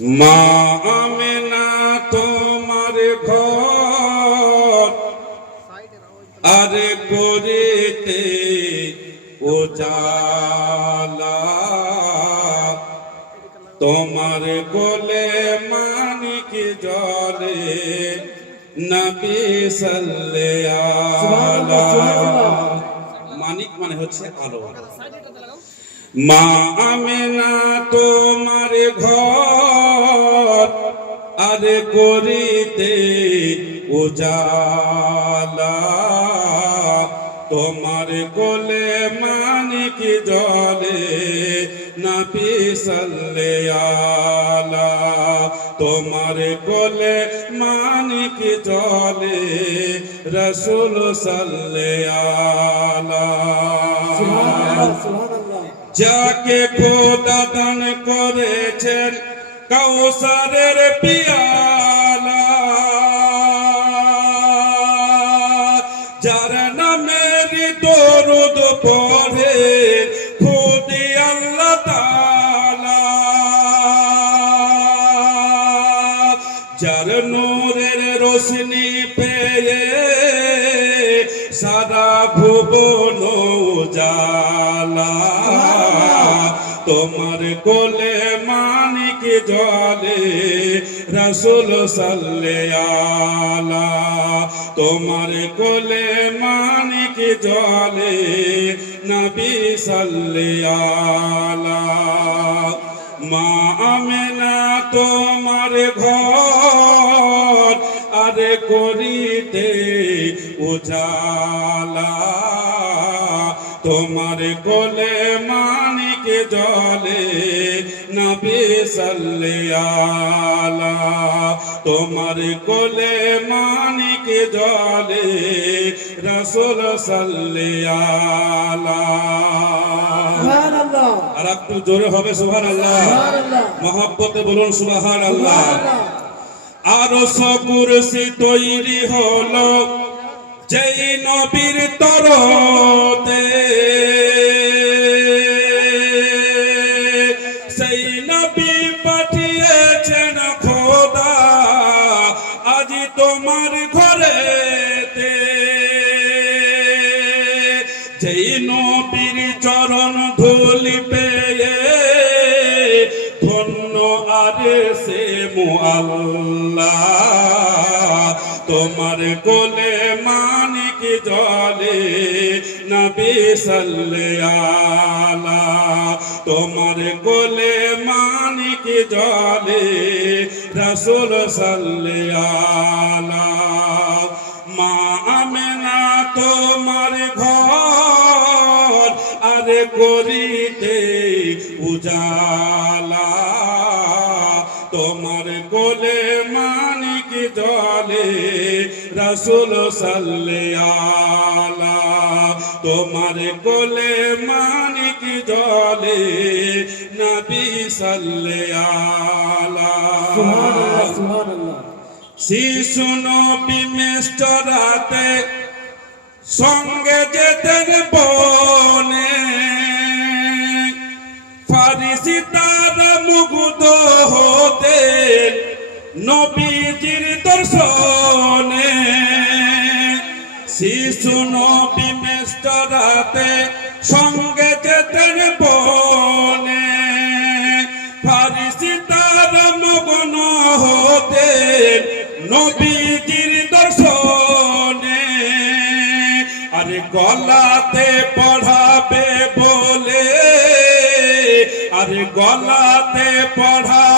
মা আমেনা তোমার ঘর। আরে করিতে উজালা। তোমার কোলে মানিক জলে নবী মানিক মানে হচ্ছে আলো। মা আমেনা তোমার ঘর। আরে করিতে উজালা তোমার কোলে মানিক জলে নাপি সাল্লে আলা তোমার কোলে মানিক জলে রসুল সাল্লে আলা যাকে খোদা দান করেছেন কাউসারের পিয়ালা। যার নামের দরুদ পড়ে, খুদি আল্লাহ তাআলা। যার নূরের রোশনি পেয়ে সারা ভুবন জালা তোমার কোলে মানিক জলে, রসুল সাল্লে আলা তোমার কোলে মানিক জলে, নবী সাল্লে আলা মা আমেনা, তোমার ঘর, আরে করিতে উজালা তোমার কোলে মানিক জলে নবী আলা। তোমার কোলে মানিক জলে রসুল সাল্লে আলা। সুবহানাল্লাহ। আর একটু জোরে হবে সুহান আল্লাহ সুবহানাল্লাহ। মহাব্বতে বলুন সুবাহান আল্লাহ আরও সকুরসি তৈরি হলো যেই নবীর তরতে আজি তোমার ঘরেতে। যেই নবীর চরণ ধুলি পেয়ে ধন্য আরে সে মুআল্লাহ। তোমার কোলে মানিক জলে নবী সাল্লে আলা। তোমার কোলে জলে রসুল সাল্লে আলা। মা আমেনা তোমার ঘর আরে করিতে উজালা। জলে রসুল সাল্লে আলা। তোমার কোলে মানিক জলে নবী সাল্লে আলা। শিশু নবী মেষ্টরাতে সঙ্গে যেতেন বনে। ফারিসি নবীজির দর্শনে, শিশু নবী মেষ্টরাতে সঙ্গে যেতেন বনে। ফারিসি তার মগ্ন হতে নবীজির দর্শনে। আরে গলাতে পড়াবে বলে, আরে গলাতে পড়াবে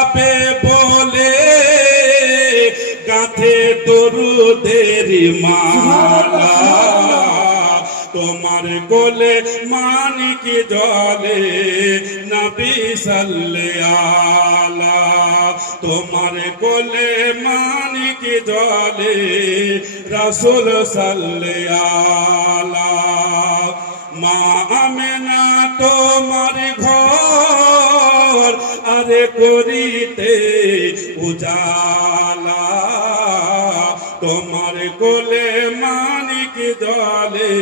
গাথে দরুদের মালা। তোমার কোলে মানিক জলে নবী সাল্লে আলা। তোমার কোলে মানিক জলে রসুল সাল্লে আলা। মা আমেনা তোমার ঘর আরে করিতে উজালা তোমার কোলে মানিক দলে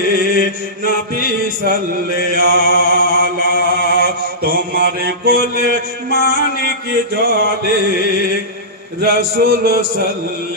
নবী সাল্লে আলা তোমার কোলে মানিক জলে রসুল সাল্লিয়া